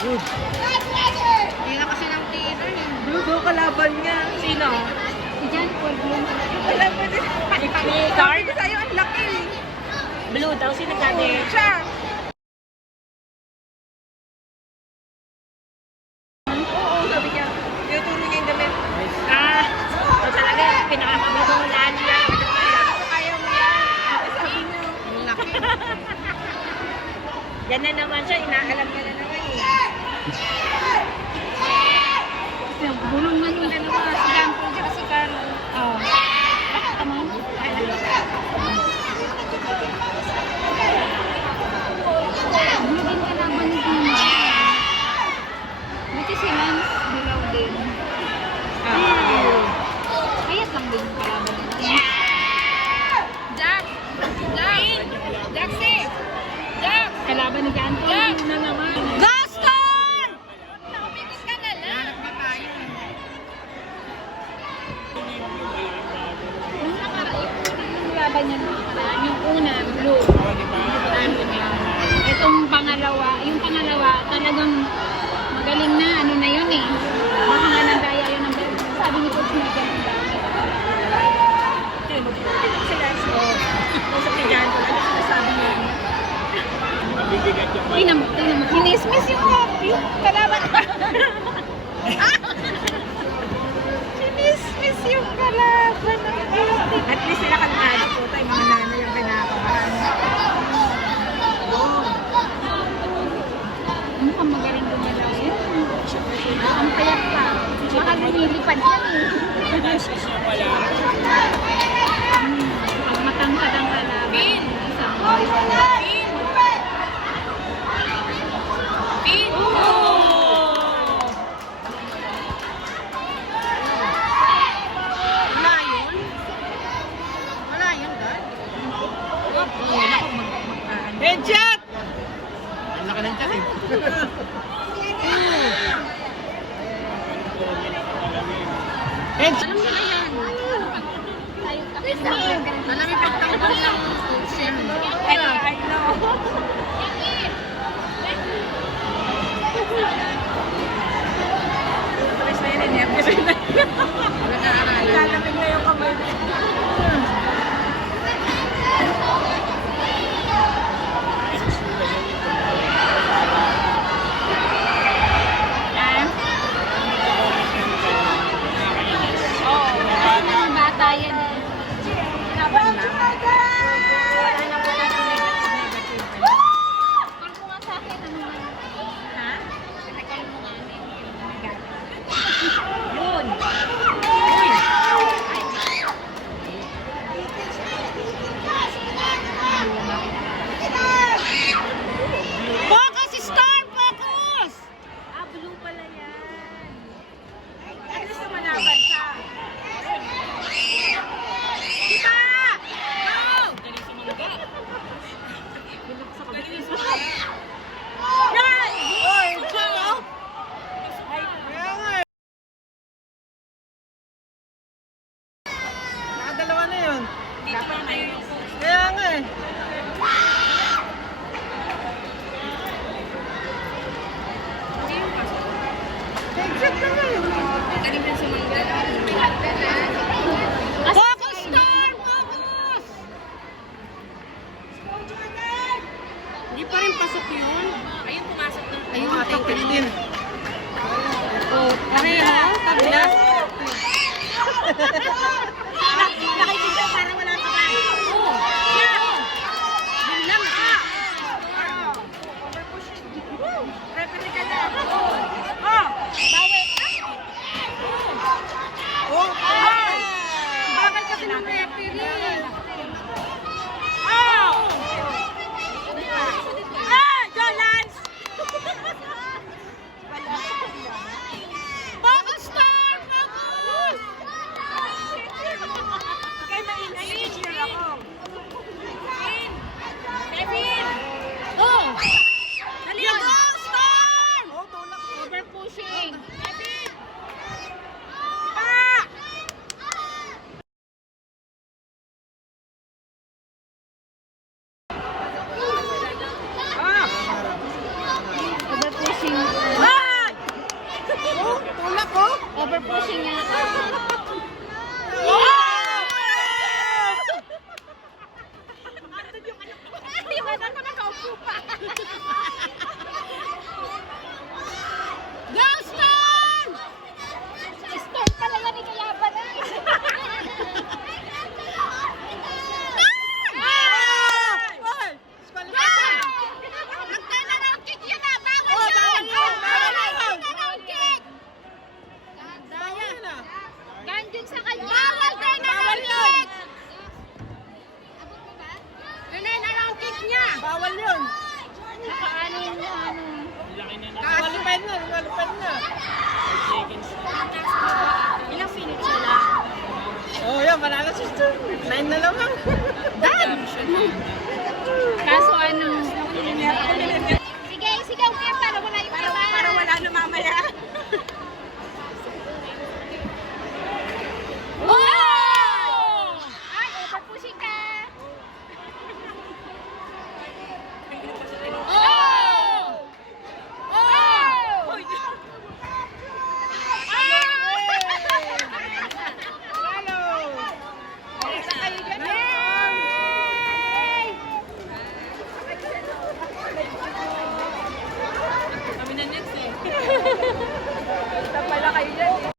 Good. Hindi na kasi ng tira eh. Blue daw kalaban niya. Sino? Si John Paul Blue. Kalaban niya. Sabi ko sa'yo, ang laki. Blue daw, sino sabi? Siya. Oo, sabi niya. Tinuturo niya yung damit. Ah, so talaga, pinakakabagulan niya. Sabi ko, kaya mo yan. Sabi niya. Ang laki. Yan na naman siya, inaalam niya na naman eh. Bulong na nila naman. Si John Paul at si Carol. Oo. Bakit naman? Blue din kalaban ni Dina. Buti si Lance, dilaw din. Kayat lang din kalaban ni Dina. Jack! Jack! Jaxie! Jack! Kalaban ni John Paul, Jack! na naman. Gaston! Nakapigis ka na lang. Hanap na tayo. Nung laban niya nung nakaraan, yung una, blue. Itong pangalawa, talagang magaling na, ano na yun eh. Baka nga nandaya yun ng best. Sabi ni Coach Megan ang dami. Sila, so, usap ni John Paul, ano sinasabi niya? Tingnan mo. Hinismis yung kalaban. Hinismis yung kalaban. At least sila kantado po tayo, mga nanay yung kinakabahan. Mukhang magaling gumalaw yun. Ang payat pa. Baka lumilipad yan eh. Pag matangkad ang kalaban. Isang Wala yun? Wala yun, Dad? Headshot! Ang laki ng chat eh. Headshot! alam nila yan. Alam mo pagtanggal ng sim. I know. Stress na yun, nervous na yun. Lalamig na yung kamay. Mga bata yan eh. Laban lang. Wala na po natin negative. Call mo nga sa akin. Ano nga? Ha? Call mo nga. Yun. Focus, Star! Focus! Ah, blue pala yan. At least lumalaban siya. Kita! Go! Galing sumaga. Galing sumaga. Yan! Oy! Go! Nakadalawa na yun. Dapat tayo yung Kaya nga eh. Headshot na nga yun. Galing din sumanda. Focus, Star! Focus! Hindi pa rin pasok yun. Ayun, pumasok doon. Ayun, atak 15. Oh, pareho. Tabla. Nakikita parang wala ka ba? Oh, yeah. Yun lang ha. Referee ka na. Oh, bawi. Oh! Ay! Bakal kasi ng referee. Oh! Ah! Go, Lance! Focus, Star! Focus! Kay niya. Bawal yun. Nakaano yung ano. Lumalipad na, lumalipad na. Ilang minutes sila? Oh, yan, panalo sister. 9 na naman. Dad! Kaso ano. Sige, sigaw mo yan para wala yung Para wala na mamaya.